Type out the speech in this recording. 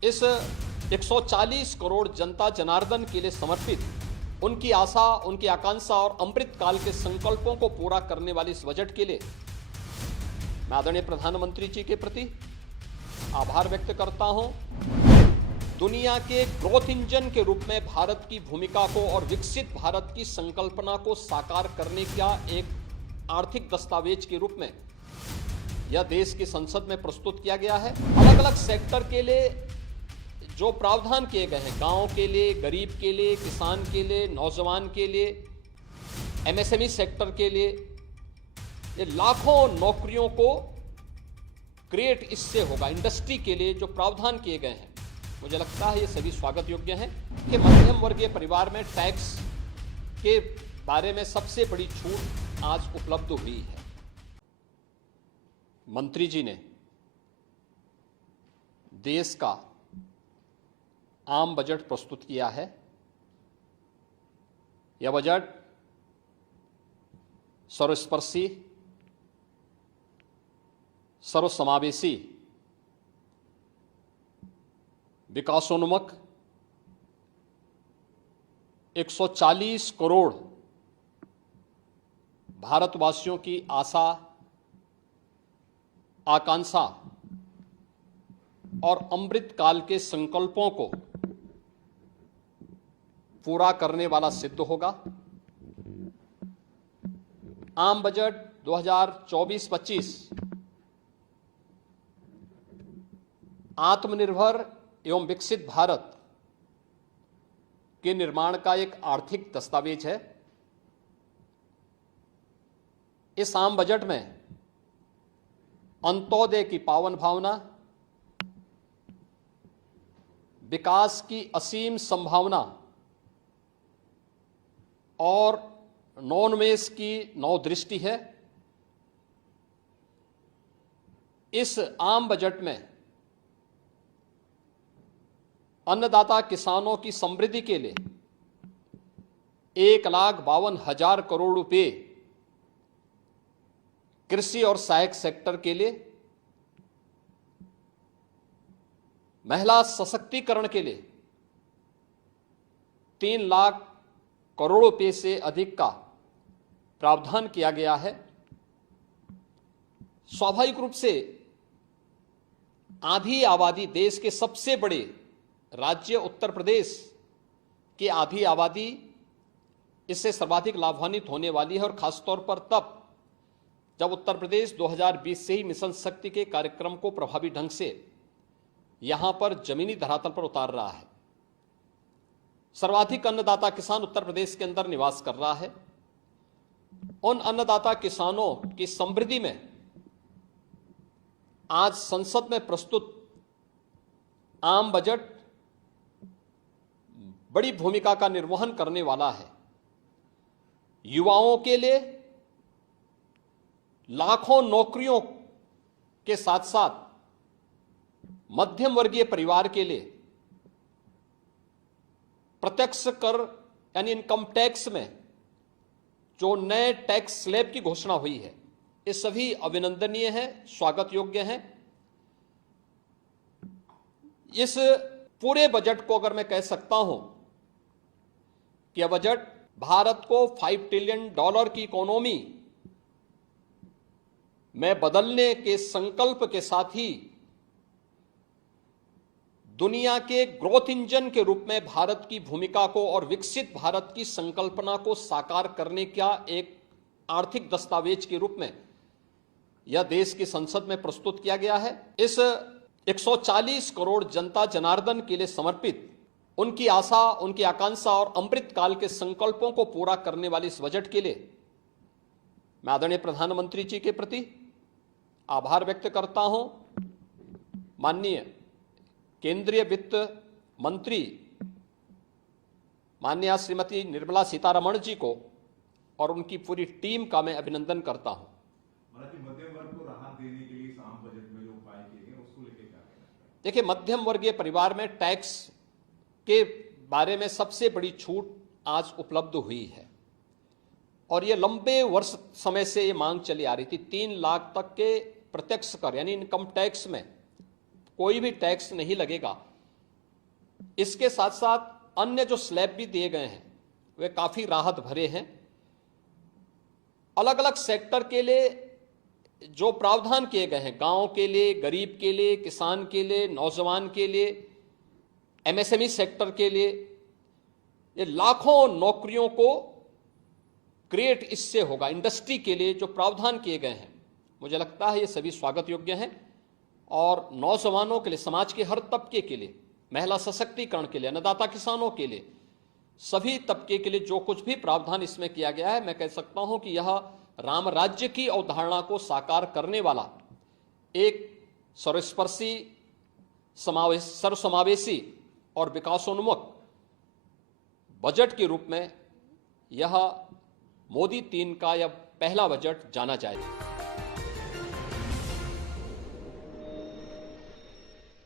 इस 140 करोड़ जनता जनार्दन के लिए समर्पित उनकी आशा, उनकी आकांक्षा और अमृतकाल के संकल्पों को पूरा करने वाले इस बजट के लिए मैं आदरणीय प्रधानमंत्री जी के प्रति आभार व्यक्त करता हूं। दुनिया के ग्रोथ इंजन के रूप में भारत की भूमिका को और विकसित भारत की संकल्पना को साकार करने का एक आर्थिक दस्तावेज के रूप में यह देश की संसद में प्रस्तुत किया गया है। अलग अलग सेक्टर के लिए जो प्रावधान किए गए हैं, गांव के लिए, गरीब के लिए, किसान के लिए, नौजवान के लिए, एमएसएमई सेक्टर के लिए, ये लाखों नौकरियों को क्रिएट इससे होगा। इंडस्ट्री के लिए जो प्रावधान किए गए हैं, मुझे लगता है ये सभी स्वागत योग्य हैं कि मध्यम वर्गीय परिवार में टैक्स के बारे में सबसे बड़ी छूट आज उपलब्ध हुई है। मंत्री जी ने देश का आम बजट प्रस्तुत किया है। यह बजट सर्वस्पर्शी, सर्वसमावेशी, विकासोन्मुख 140 करोड़ भारतवासियों की आशा, आकांक्षा और अमृतकाल के संकल्पों को पूरा करने वाला सिद्ध होगा। आम बजट 2024-25 आत्मनिर्भर एवं विकसित भारत के निर्माण का एक आर्थिक दस्तावेज है। इस आम बजट में अंत्योदय की पावन भावना, विकास की असीम संभावना और नवोन्मेष की नवदृष्टि है। इस आम बजट में अन्नदाता किसानों की समृद्धि के लिए 1,52,000 करोड़ रुपए, कृषि और सहायक सेक्टर के लिए, महिला सशक्तिकरण के लिए 3 लाख करोड़ रुपए से अधिक का प्रावधान किया गया है। स्वाभाविक रूप से आधी आबादी, देश के सबसे बड़े राज्य उत्तर प्रदेश की आधी आबादी इससे सर्वाधिक लाभान्वित होने वाली है, और खासतौर पर तब जब उत्तर प्रदेश 2020 से ही मिशन शक्ति के कार्यक्रम को प्रभावी ढंग से यहां पर जमीनी धरातल पर उतार रहा है। सर्वाधिक अन्नदाता किसान उत्तर प्रदेश के अंदर निवास कर रहा है। उन अन्नदाता किसानों की समृद्धि में आज संसद में प्रस्तुत आम बजट बड़ी भूमिका का निर्वहन करने वाला है। युवाओं के लिए लाखों नौकरियों के साथ साथ मध्यम वर्गीय परिवार के लिए प्रत्यक्ष कर यानी इनकम टैक्स में जो नए टैक्स स्लैब की घोषणा हुई है, ये सभी अभिनंदनीय है, स्वागत योग्य हैं। इस पूरे बजट को अगर मैं कह सकता हूं कि यह बजट भारत को $5 ट्रिलियन की इकोनॉमी में बदलने के संकल्प के साथ ही दुनिया के ग्रोथ इंजन के रूप में भारत की भूमिका को और विकसित भारत की संकल्पना को साकार करने का एक आर्थिक दस्तावेज के रूप में यह देश की संसद में प्रस्तुत किया गया है। इस 140 करोड़ जनता जनार्दन के लिए समर्पित उनकी आशा, उनकी आकांक्षा और अमृतकाल के संकल्पों को पूरा करने वाले इस बजट के लिए मैं आदरणीय प्रधानमंत्री जी के प्रति आभार व्यक्त करता हूं। माननीय केंद्रीय वित्त मंत्री माननीय श्रीमती निर्मला सीतारमण जी को और उनकी पूरी टीम का मैं अभिनंदन करता हूं। मध्यम वर्ग को राहत देने के लिए इस आम बजट में जो उपाय किए गए उसको लेकर क्या कहना है? देखिए, मध्यम वर्गीय परिवार में टैक्स के बारे में सबसे बड़ी छूट आज उपलब्ध हुई है, और ये लंबे वर्ष समय से ये मांग चली आ रही थी। 3 लाख तक के प्रत्यक्ष कर यानी इनकम टैक्स में कोई भी टैक्स नहीं लगेगा इसके साथ साथ अन्य जो स्लैब भी दिए गए हैं वे काफी राहत भरे हैं। अलग अलग सेक्टर के लिए जो प्रावधान किए गए हैं, गांव के लिए, गरीब के लिए, किसान के लिए, नौजवान के लिए, एमएसएमई सेक्टर के लिए, ये लाखों नौकरियों को क्रिएट इससे होगा। इंडस्ट्री के लिए जो प्रावधान किए गए हैं, मुझे लगता है ये सभी स्वागत योग्य हैं। और नौजवानों के लिए, समाज के हर तबके के लिए, महिला सशक्तिकरण के लिए, अन्नदाता किसानों के लिए, सभी तबके के लिए जो कुछ भी प्रावधान इसमें किया गया है, मैं कह सकता हूं कि यह राम राज्य की अवधारणा को साकार करने वाला एक सर्वस्पर्शी, सर्वसमावेशी और विकासोन्मुख बजट के रूप में यह मोदी 3 का यह पहला बजट जाना जाएगा।